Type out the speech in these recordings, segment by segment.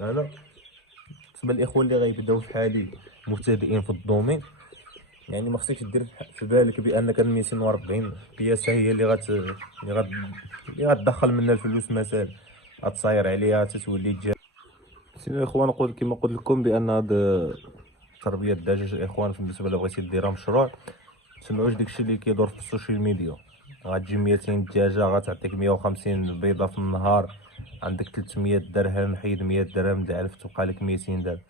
انا بالنسبه للاخوان اللي غيبداو في حالي مبتدئين في الدومين، يعني ما خصكش دير في بالك بانك 240 بياسه هي اللي غتدخل منها الفلوس مثلا، غتصاير عليها تتولي تجاه. سينو الاخوان نقول كما قلت لكم بان هاد تربيه الدجاج الاخوان بالنسبه لو بغيتي ديرها مشروع، تسمعوش داكشي اللي كيدور في السوشيال ميديا. غتجي 200 دجاجه غتعطيك 150 بيضه في النهار، عندك 300 درهم، حيد 100 درهم د 1000 تبقى لك 200 درهم.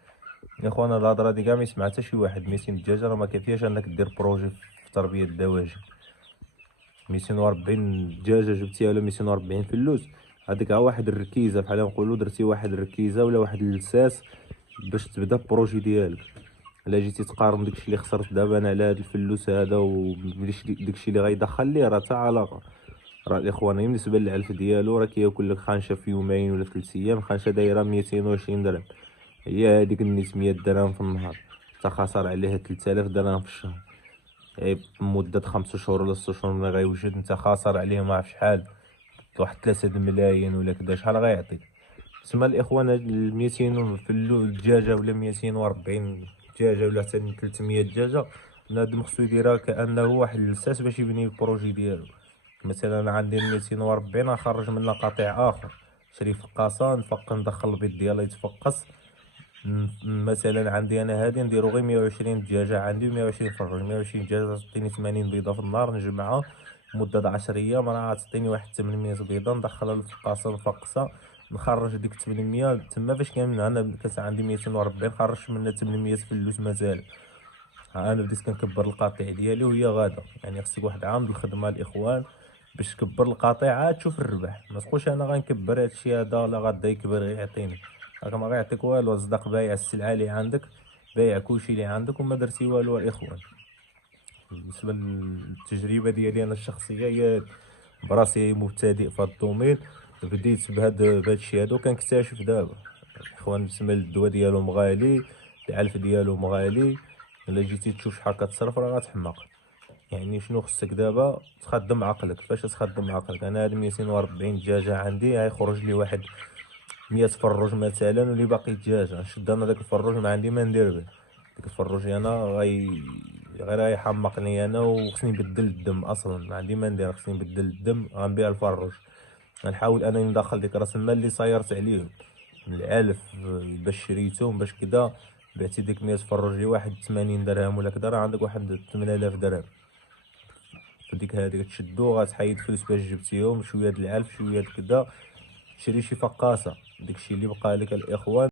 يا اخوانا الهضره هادي كاع ما يسمعها حتى شي واحد. 200 دجاجه راه ما كافياش انك دير بروجي في تربيه الدواجن. 240 دجاجه جبتيها ولا 240 فلوس، هذيك ها واحد الركيزه بحال نقولوا درتي واحد الركيزه ولا واحد اللساس باش تبدا البروجي ديالك. الا جيتي تقارن داكشي اللي خسرت دابا انا على هاد الفلوس هذا داكشي اللي غيدخل ليه، راه حتى علاقه. راه الاخوان بالنسبه للعلف ديالو راه كياكل لك خانشه في يومين ولا 3 ايام، خانشه دايره 220 درهم، هي هذيك النيت 100 درهم في النهار، حتى خسر عليها 3000 درهم في الشهر. بمدة 5 شهور ولا 6 شهور ملي غيوجد انت خاسر عليه ما عرف شحال، واحد 3 د الملايين ولا كدا، شحال غيعطيك؟ تسمى الاخوان هاد 200 في الدجاجة ولا 240 دجاجة ولا حتى 300 دجاجة، بنادم خصو يديرها كأنه واحد اللساس باش يبني البروجي ديالو. مثلا انا عندي 240 غنخرج منها قطيع اخر، نشري فقاصة نفق ندخل البيض ديالها يتفقس. مثلا عندي انا هادي نديرو غير 120 دجاجه، عندي 120 فراج، 120 دجاجه تعطيني 80 بيضه في النهار، نجمعها مده 10 ايام راه تعطيني واحد 800 بيضه، ندخلها للفقاصه نفقسها، نخرج ديك 800 تما فاش كان انا كاس عندي 240 خرجت منها 800 فلوس مثلا. انا بديت كنكبر القطيع ديالي وهي غاده، يعني خصك واحد عام د الخدمه الاخوان باش تكبر القطيع عاد تشوف الربح. ما تقولش انا غنكبر هادشي هذا لا غدا يكبر غير يعطيني، راك ما غيعطيك والو. صدق بايع السلعه اللي عندك، بايع كلشي اللي عندك وما درتي والو الاخوان. بالنسبه للتجربه ديالي انا الشخصيه هي براسي مبتدئ في هاد الدومين، بديت بهادشي هذا وكنكتشف دابا. الاخوان بالنسبه للدواء ديالهم غالي، العلف ديالهم غالي، الا جيتي تشوف شحال كتصرف راه غتحماق. يعني شنو خصك دابا؟ تخدم عقلك. فاش تخدم عقلك؟ انا هاد 240 دجاجه عندي غيخرج لي واحد 100 فروج مثلا واللي باقي دجاجه، نشد انا داك الفروج ما عندي ما ندير به. ديك الفروج انا غير غيحمقني انا، وخصني نبدل الدم اصلا ما عندي ما ندير، خصني نبدل الدم غنبيع الفروج. غنحاول انني ندخل ديك راس المال اللي صايرت عليهم من العلف باش شريتهم باش كدا. بعتي ديك 100 فروج لي واحد 80 درهم ولا كدا، راه عندك واحد 8000 درهم. فديك هاديك تشدو غتحيد فلوس باش جبتيهم، شويه د العلف شويه د كدا، تشري شي فقاصه، داكشي اللي بقى لك الاخوان.